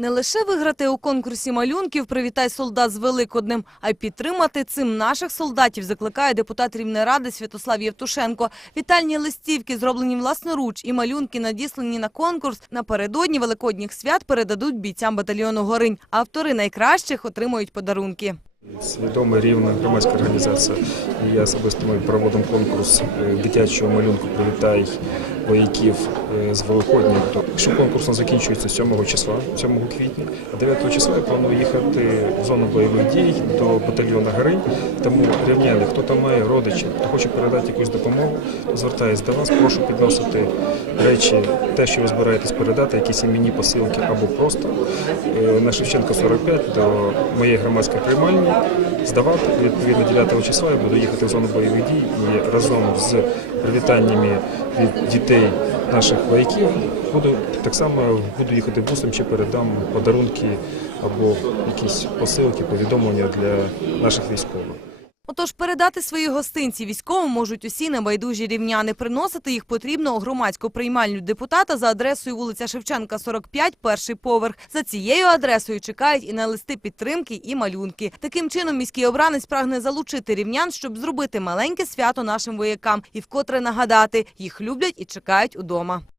Не лише виграти у конкурсі малюнків «Привітай солдат з Великоднем», а й підтримати цим наших солдатів закликає депутат Рівнеради Святослав Євтушенко. Вітальні листівки, зроблені власноруч, і малюнки, надіслані на конкурс, напередодні великодніх свят передадуть бійцям батальйону «Горинь». Автори найкращих отримують подарунки. Свідома рівна громадська організація. Я особисто ми проводимо конкурс е, дитячого малюнку Привітай вояків е, з Великодня. Якщо конкурс закінчується 7 числа, 7 квітня, а 9 числа я планую їхати в зону бойових дій до батальйону Гринь. Тому рівняни, хто там має родичів, хто хоче передати якусь допомогу, звертаюся до вас, прошу підносити речі, те, що ви збираєтесь передати, якісь іменні посилки або просто е, на Шевченка 45 до моєї громадської приймальні здавати. Відповідно, 9 числа я буду їхати в зону бойових дій і разом з привітаннями від дітей наших вояків буду так само буду їхати бусом чи передам подарунки або якісь посилки, повідомлення для наших військових. Отож, передати свої гостинці військовим можуть усі небайдужі рівняни. Приносити їх потрібно у громадську приймальню депутата за адресою вулиця Шевченка, 45, перший поверх. За цією адресою чекають і на листи підтримки, і малюнки. Таким чином, міський обранець прагне залучити рівнян, щоб зробити маленьке свято нашим воякам і вкотре нагадати, їх люблять і чекають удома.